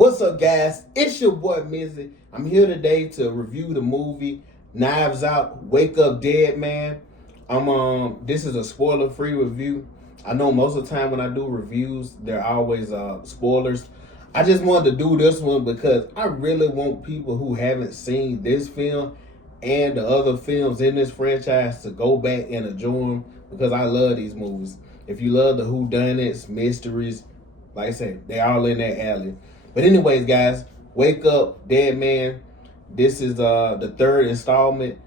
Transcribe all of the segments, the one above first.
What's up, guys? It's your boy Mizzy. I'm here today to review the movie Knives Out, Wake Up Dead Man. This is a spoiler-free review. I know most of the time when I do reviews, there are always spoilers. I just wanted to do this one because I really want people who haven't seen this film and the other films in this franchise to go back and enjoy them because I love these movies. If you love the whodunits, mysteries, like I said, they all in that alley. But anyways, guys, Wake Up Dead Man. This is the third installment.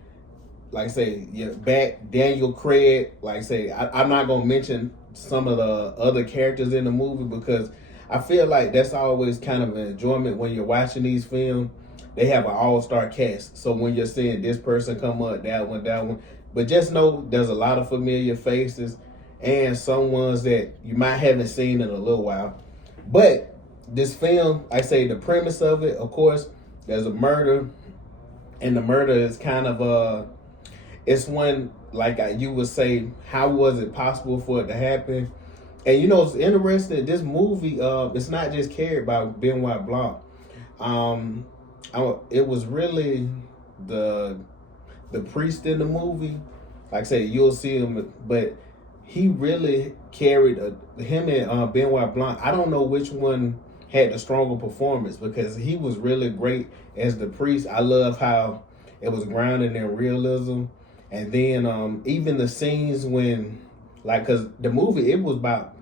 Like I say, you're back. Daniel Craig. Like I say, I'm not gonna mention some of the other characters in the movie because I feel like that's always kind of an enjoyment when you're watching these films. They have an all-star cast. So when you're seeing this person come up, that one. But just know there's a lot of familiar faces and some ones that you might haven't seen in a little while. But this film, I say the premise of it, of course, there's a murder, and the murder is kind of it's one like you would say, how was it possible for it to happen? And you know, it's interesting. This movie, it's not just carried by Benoit Blanc. It was really the priest in the movie. Like I say, you'll see him, but he really carried him and Benoit Blanc. I don't know which one had the stronger performance because he was really great as the priest. I love how it was grounded in realism. And then even the scenes when, like, because the movie, it was about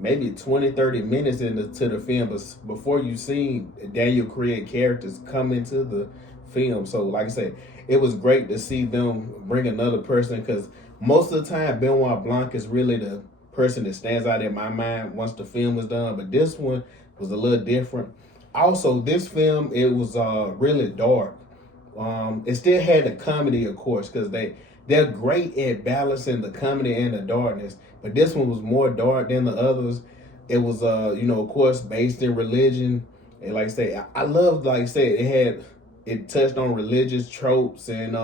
maybe 20-30 minutes into the film, but before you seen Daniel Craig characters come into the film. So like I said, it was great to see them bring another person because most of the time Benoit Blanc is really the person that stands out in my mind once the film is done. But this one was a little different. Also, this film, it was really dark. It still had the comedy, of course, because they're great at balancing the comedy and the darkness. But this one was more dark than the others. It was, of course, based in religion. And like I say, I loved, like I said, it touched on religious tropes and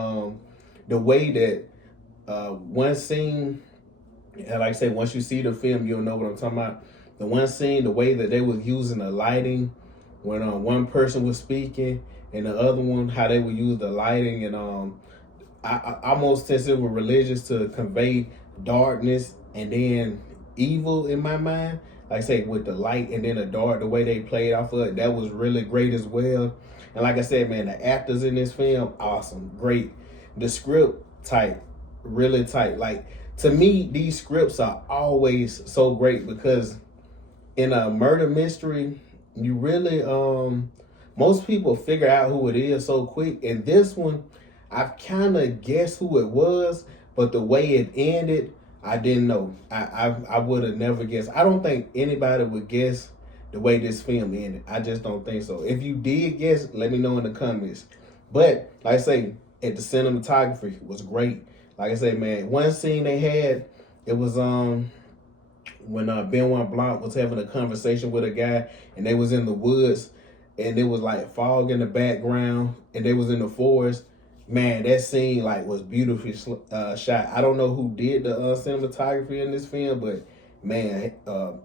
the way that one scene, and like I say, once you see the film, you'll know what I'm talking about. The one scene, the way that they was using the lighting when one person was speaking and the other one, how they would use the lighting. And I almost sense it was religious to convey darkness and then evil in my mind. Like I say, with the light and then the dark, the way they played off of it, that was really great as well. And like I said, man, the actors in this film, awesome, great. The script, tight, really tight. Like, to me, these scripts are always so great because in a murder mystery, you really, most people figure out who it is so quick. And this one, I've kind of guessed who it was, but the way it ended, I didn't know. I would have never guessed. I don't think anybody would guess the way this film ended. I just don't think so. If you did guess, let me know in the comments. But like I say, the cinematography was great. Like I say, man, one scene they had, it was when Benoit Blanc was having a conversation with a guy, and they was in the woods, and there was like fog in the background, and they was in the forest. Man, that scene like was beautifully shot. I don't know who did the cinematography in this film, but man,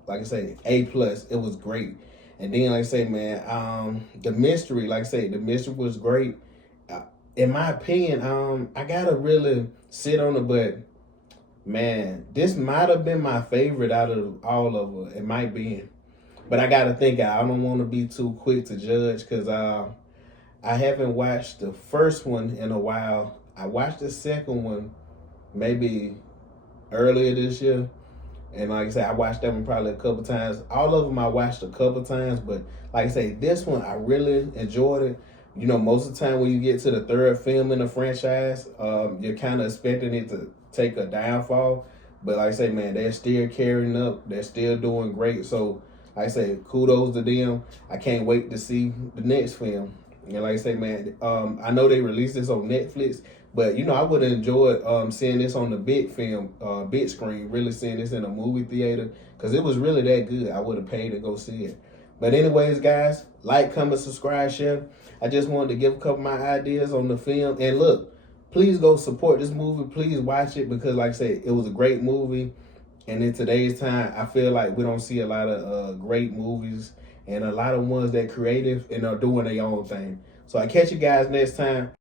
like I say, A+. It was great. And then, like I say, man, the mystery, like I say, the mystery was great. In my opinion, I gotta really sit on it, but man, this might have been my favorite out of all of them. It might be, but I gotta think. I don't want to be too quick to judge because I haven't watched the first one in a while. I watched the second one maybe earlier this year. And like I said, I watched that one probably a couple times. All of them I watched a couple times. But like I say, this one, I really enjoyed it. You know, most of the time when you get to the third film in the franchise, you're kind of expecting it to take a downfall. But like I say, man, they're still carrying up. They're still doing great. So like I say, kudos to them. I can't wait to see the next film. And like I say, man, I know they released this on Netflix, but you know, I would have enjoyed seeing this on the big screen, really seeing this in a movie theater, because it was really that good. I would have paid to go see it. But anyways, guys, like, comment, subscribe, share. I just wanted to give a couple of my ideas on the film. And look, please go support this movie. Please watch it because, like I said, it was a great movie. And in today's time, I feel like we don't see a lot of great movies and a lot of ones that creative and are doing their own thing. So I catch you guys next time.